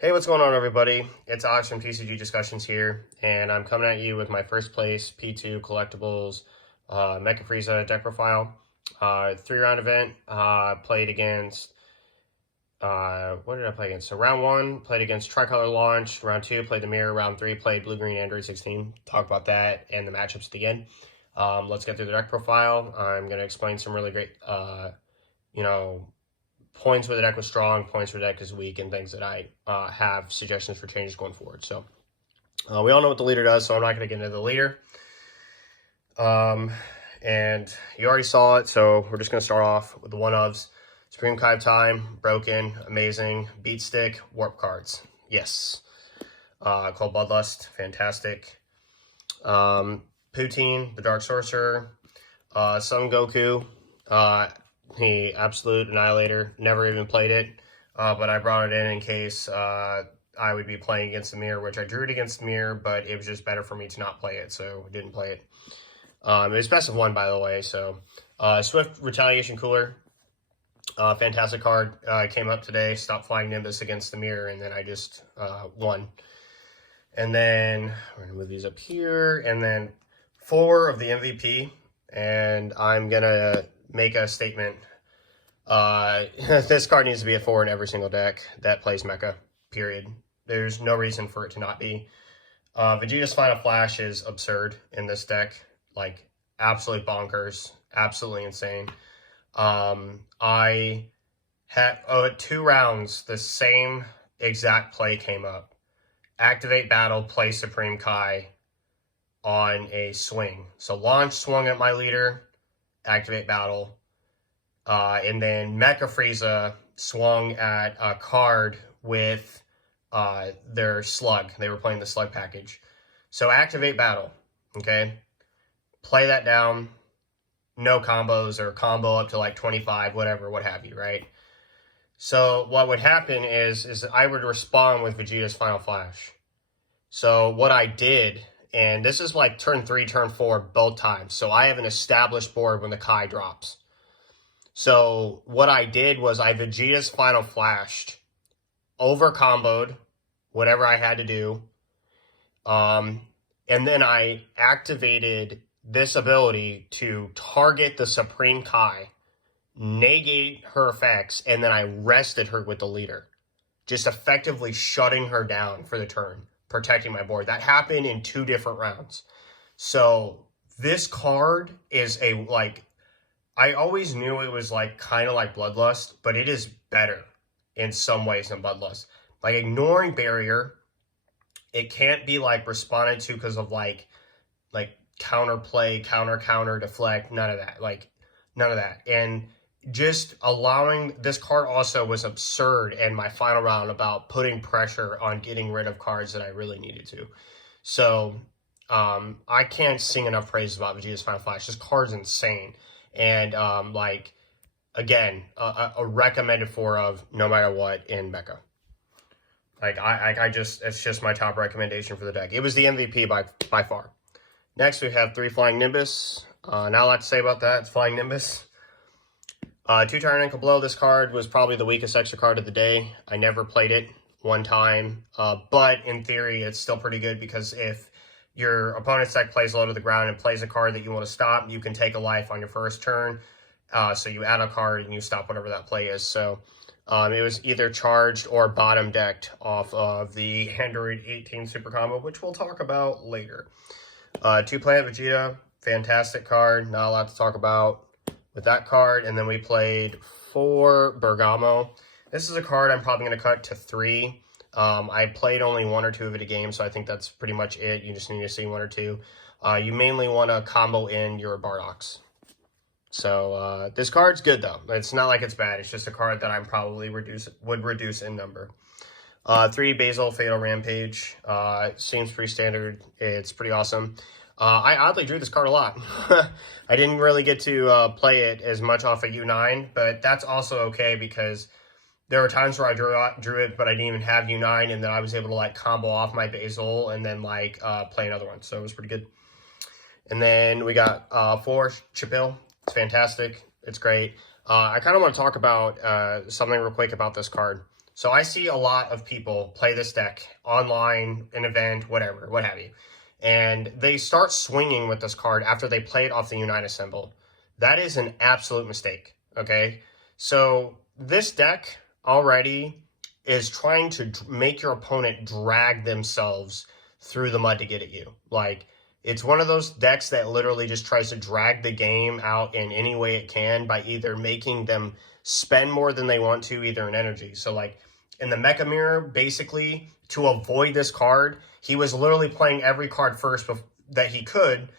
Hey, what's going on, everybody? It's Alex from TCG Discussions here, and I'm coming at you with my first place P2 Collectibles Mecha Frieza deck profile. 3-round event, played against, what did I play against? So round 1, played against Tricolor Launch. Round 2, played the Mirror. Round 3, played Blue-Green Android 16. Talk about that and the matchups at the end. Let's get through the deck profile. I'm going to explain some really great, points where the deck was strong, points where the deck is weak, and things that I have suggestions for changes going forward. So we all know what the leader does, so I'm not going to get into the leader. And you already saw it, so we're just going to start off with the one-ofs. Supreme Kai of Time, Broken, Amazing, Beat Stick, Warp cards. Yes. Called Bloodlust, fantastic. Poutine, the Dark Sorcerer, Son Goku, the Absolute Annihilator. Never even played it, but I brought it in case I would be playing against the Mirror, which I drew it against the Mirror, but it was just better for me to not play it, so I didn't play it. It was best of 1, by the way, so Swift Retaliation Cooler. Fantastic card. Came up today, stopped flying Nimbus against the Mirror, and then I just won. And then we're going to move these up here, and then 4 of the MVP, and I'm going to make a statement. This card needs to be a 4 in every single deck that plays Mecha, period. There's no reason for it to not be. Vegeta's Final Flash is absurd in this deck. Like, absolutely bonkers. Absolutely insane. I had 2 rounds, the same exact play came up. Activate Battle, play Supreme Kai on a swing. So Launch swung at my leader, Activate Battle. And then Mecha Frieza swung at a card with their Slug. They were playing the Slug package. So Activate Battle, okay? Play that down. No combos or combo up to like 25, whatever, what have you, right? So what would happen is I would respond with Vegeta's Final Flash. So what I did, and this is like turn 3, turn 4, both times. So I have an established board when the Kai drops. So what I did was I Vegeta's Final Flashed, over comboed, whatever I had to do. And then I activated this ability to target the Supreme Kai, negate her effects, and then I rested her with the leader. Just effectively shutting her down for the turn, protecting my board. That happened in 2 different rounds. So this card is I always knew it was like kind of like Bloodlust, but it is better in some ways than Bloodlust. Like ignoring barrier, it can't be like responded to because of like counterplay, counter, deflect, none of that. Like none of that. And just allowing this card also was absurd in my final round about putting pressure on getting rid of cards that I really needed to. So I can't sing enough praise about Vegeta's Final Flash. This card's insane. And again, a recommended 4 of no matter what in Mecha. Like it's just my top recommendation for the deck. It was the MVP by far. Next we have 3 Flying Nimbus. Not a lot to say about that. It's Flying Nimbus. 2 Tyrannical Blow. This card was probably the weakest extra card of the day. I never played it 1 time, but in theory it's still pretty good because if your opponent's deck plays low to the ground and plays a card that you want to stop, you can take a life on your first turn. So you add a card and you stop whatever that play is. So it was either charged or bottom decked off of the Android 18 Super Combo, which we'll talk about later. 2 Planet Vegeta, fantastic card. Not a lot to talk about with that card. And then we played 4 Bergamo. This is a card I'm probably going to cut to 3. I played only 1 or 2 of it a game, so I think that's pretty much it. You just need to see 1 or 2. You mainly want to combo in your Bardox. So this card's good, though. It's not like it's bad. It's just a card that I probably would reduce in number. 3 Basil Fatal Rampage. Seems pretty standard. It's pretty awesome. I oddly drew this card a lot. I didn't really get to play it as much off of U9, but that's also okay because there were times where I drew it, but I didn't even have U9, and then I was able to like combo off my Basil and then like play another one. So it was pretty good. And then we got 4 Chipil. It's fantastic. It's great. I kind of want to talk about something real quick about this card. So I see a lot of people play this deck online, an event, whatever, what have you. And they start swinging with this card after they play it off the Unite Assemble. That is an absolute mistake, okay? So this deck already is trying to make your opponent drag themselves through the mud to get at you. Like, it's one of those decks that literally just tries to drag the game out in any way it can by either making them spend more than they want to, either in energy. So like in the Mecha Mirror, basically to avoid this card, he was literally playing every card first that he could,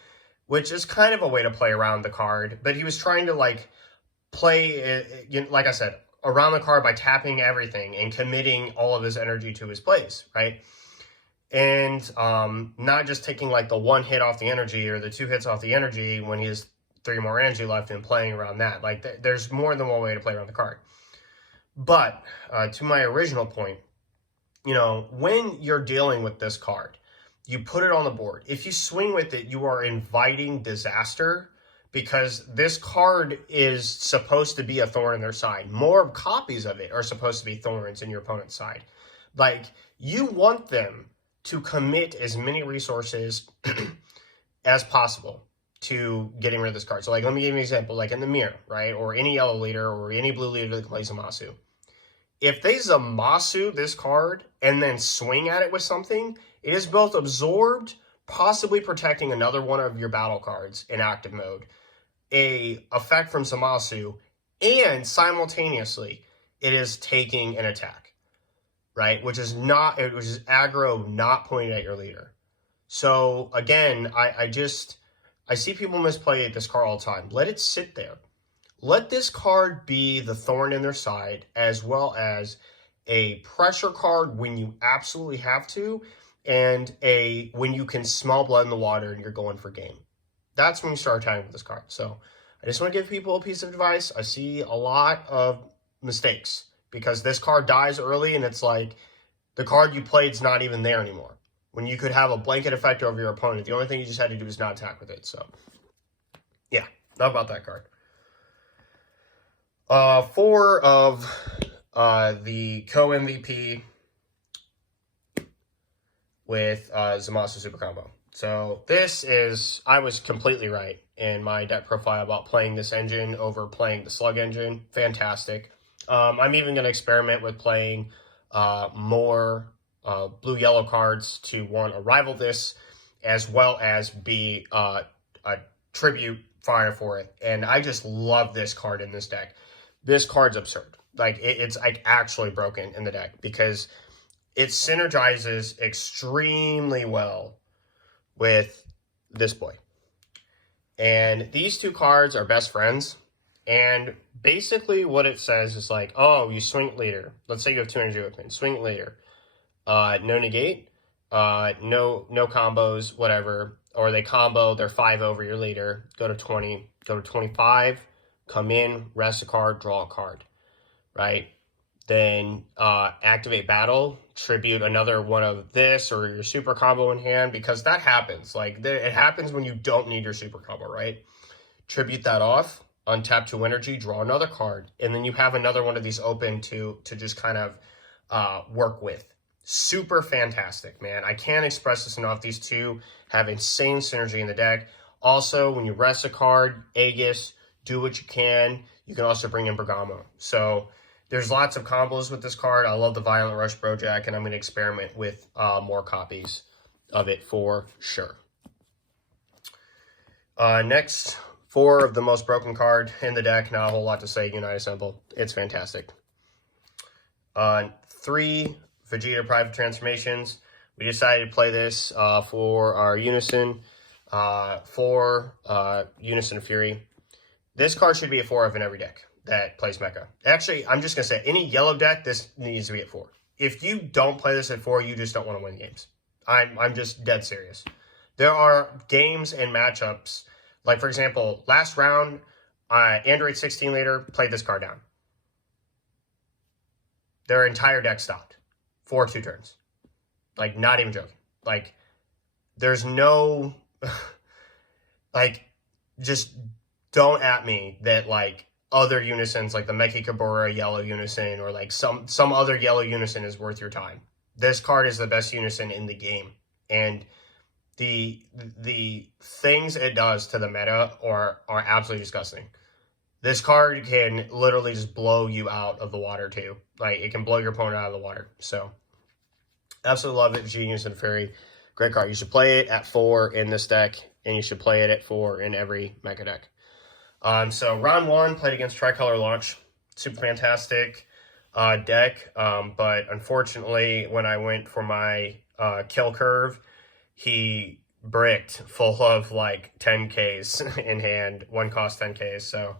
which is kind of a way to play around the card. But he was trying to like play, like I said, around the card by tapping everything and committing all of his energy to his plays, right? And not just taking like the one hit off the energy or the two hits off the energy when he has 3 more energy left and playing around that. Like there's more than one way to play around the card. But to my original point, you know, when you're dealing with this card, you put it on the board. If you swing with it, you are inviting disaster because this card is supposed to be a thorn in their side. More copies of it are supposed to be thorns in your opponent's side. Like, you want them to commit as many resources as possible to getting rid of this card. So like, let me give you an example, like in the mirror, right? Or any yellow leader or any blue leader that can play Zamasu. If they Zamasu this card and then swing at it with something, it is both absorbed, possibly protecting another one of your battle cards in active mode, a effect from Zamasu, and simultaneously it is taking an attack. Right, which is aggro, not pointed at your leader. So again, I see people misplay this card all the time. Let it sit there. Let this card be the thorn in their side, as well as a pressure card when you absolutely have to, and when you can smell blood in the water and you're going for game. That's when you start attacking with this card. So I just want to give people a piece of advice. I see a lot of mistakes because this card dies early and it's like the card you played is not even there anymore. When you could have a blanket effect over your opponent, the only thing you just had to do is not attack with it. So, yeah, not about that card. 4 of the co-MVP with Zamasu Super Combo. So this is, I was completely right in my deck profile about playing this engine over playing the Slug engine. Fantastic. I'm even going to experiment with playing more blue-yellow cards to want to rival this, as well as be a tribute fire for it. And I just love this card in this deck. This card's absurd. Like, it's like actually broken in the deck because it synergizes extremely well with this boy. And these two cards are best friends. And basically what it says is like, oh, you swing it later. Let's say you have 2 energy open. Swing it later. No negate. No combos, whatever. Or they combo, they're 5 over your leader. Go to 20. Go to 25. Come in, rest a card, draw a card. Right? Then activate battle. Tribute another one of this or your super combo in hand. Because that happens. Like, it happens when you don't need your super combo, right? Tribute that off. Untap 2 energy, draw another card, and then you have another one of these open to just kind of work with. Super fantastic, man. I can't express this enough. These two have insane synergy in the deck. Also, when you rest a card, Aegis, do what you can. You can also bring in Bergamo. So there's lots of combos with this card. I love the Violent Rush Brojack, and I'm going to experiment with more copies of it for sure. Next, 4 of the most broken card in the deck. Not a whole lot to say. Unite Assemble. It's fantastic. 3 Vegeta Private Transformations. We decided to play this for our Unison. 4 Unison of Fury. This card should be a 4 of in every deck that plays Mecha. Actually, I'm just going to say, any yellow deck, this needs to be at 4. If you don't play this at 4, you just don't want to win games. I'm just dead serious. There are games and matchups. Like, for example, last round, Android 16 later played this card down. Their entire deck stopped for 2 turns. Like, not even joking. Like, there's no, like, just don't at me that, like, other unisons, like the Mecha yellow unison, or like some other yellow unison is worth your time. This card is the best unison in the game, and the things it does to the meta are absolutely disgusting. This card can literally just blow you out of the water too. Like, it can blow your opponent out of the water. So absolutely love it. Genius and Fairy, great card. You should play it at 4 in this deck, and you should play it at 4 in every Mecha deck. So round 1, played against Tricolor Launch. Super fantastic deck, but unfortunately, when I went for my kill curve, he bricked full of like 10Ks in hand, one cost 10Ks, so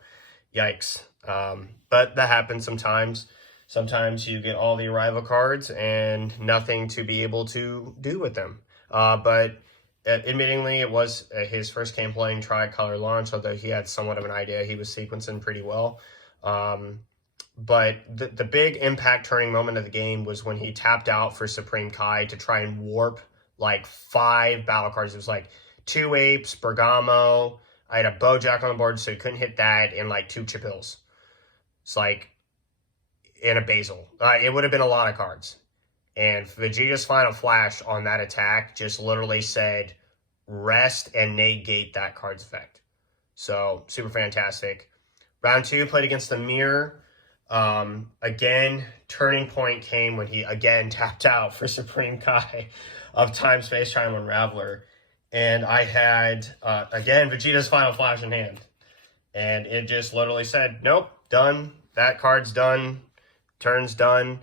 yikes. But that happens sometimes. Sometimes you get all the arrival cards and nothing to be able to do with them. But admittingly, it was his first game playing Tricolor Launch, although he had somewhat of an idea. He was sequencing pretty well. But the big impact turning moment of the game was when he tapped out for Supreme Kai to try and warp like 5 battle cards. It was like 2 Apes, Bergamo. I had a Bojack on the board, so he couldn't hit that, and like 2 Chipills. It's like, in a Basil. It would have been a lot of cards. And Vegeta's Final Flash on that attack just literally said, rest and negate that card's effect. So, super fantastic. Round 2, played against the Mirror. Again, turning point came when he again tapped out for Supreme Kai of Time, Space, Time Unraveler. And I had, again, Vegeta's Final Flash in hand. And it just literally said, nope, done. That card's done. Turn's done.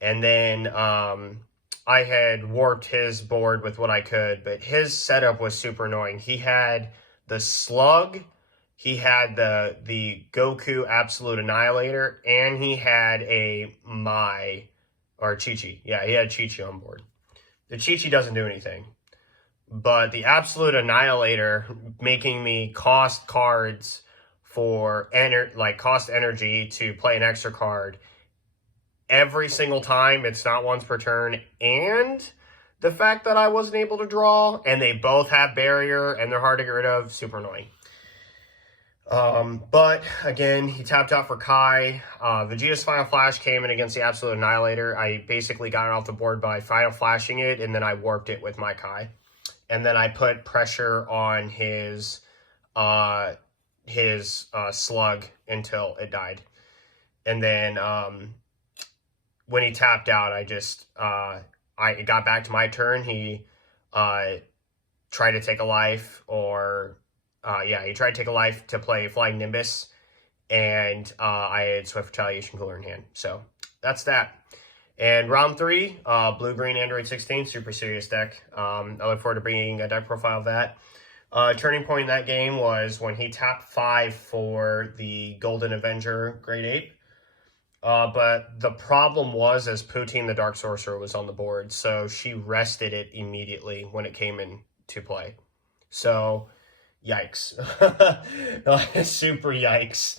And then I had warped his board with what I could, but his setup was super annoying. He had the Slug, he had the Goku Absolute Annihilator, and he had a Mai, or Chi-Chi. Yeah, he had Chi-Chi on board. The Chi-Chi doesn't do anything, but the Absolute Annihilator, making me cost cards for cost energy to play an extra card every single time. It's not once per turn, and the fact that I wasn't able to draw, and they both have barrier, and they're hard to get rid of, super annoying. But again, he tapped out for Kai. Vegeta's Final Flash came in against the Absolute Annihilator. I basically got it off the board by Final Flashing it, and then I warped it with my Kai. And then I put pressure on his Slug until it died. And then when he tapped out, it got back to my turn. He tried to take a life, or he tried to take a life to play Flying Nimbus, and I had Swift Retaliation Cooler in hand. So that's that. And round 3, Blue-Green Android 16, super serious deck. I look forward to bringing a deck profile of that. Turning point in that game was when he tapped 5 for the Golden Avenger Great Ape. But the problem was, as Poutine the Dark Sorcerer was on the board, so she rested it immediately when it came into play. So, yikes. Super yikes.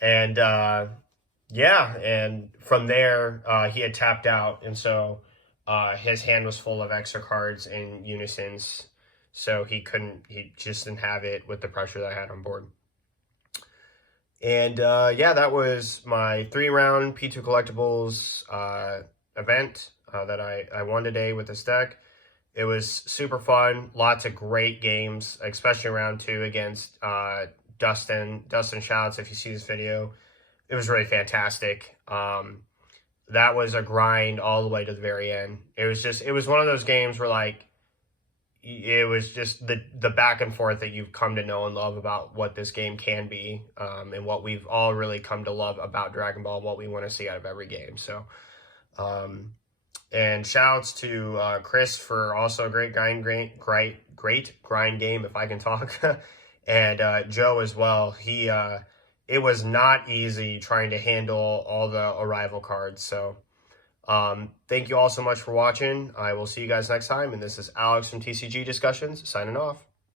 And, and from there, he had tapped out, and so his hand was full of extra cards and unisons, so he just didn't have it with the pressure that I had on board. And that was my 3-round P2 Collectibles event that I won today with this deck. It was super fun. Lots of great games, especially round 2 against Dustin. Dustin, shoutouts if you see this video. It was really fantastic. That was a grind all the way to the very end. It was one of those games where, like, it was just the back and forth that you've come to know and love about what this game can be, and what we've all really come to love about Dragon Ball, what we want to see out of every game. So, and shouts to Chris for also a great grind game, if I can talk, and Joe as well. It was not easy trying to handle all the arrival cards. So, thank you all so much for watching. I will see you guys next time. And this is Alex from TCG Discussions signing off.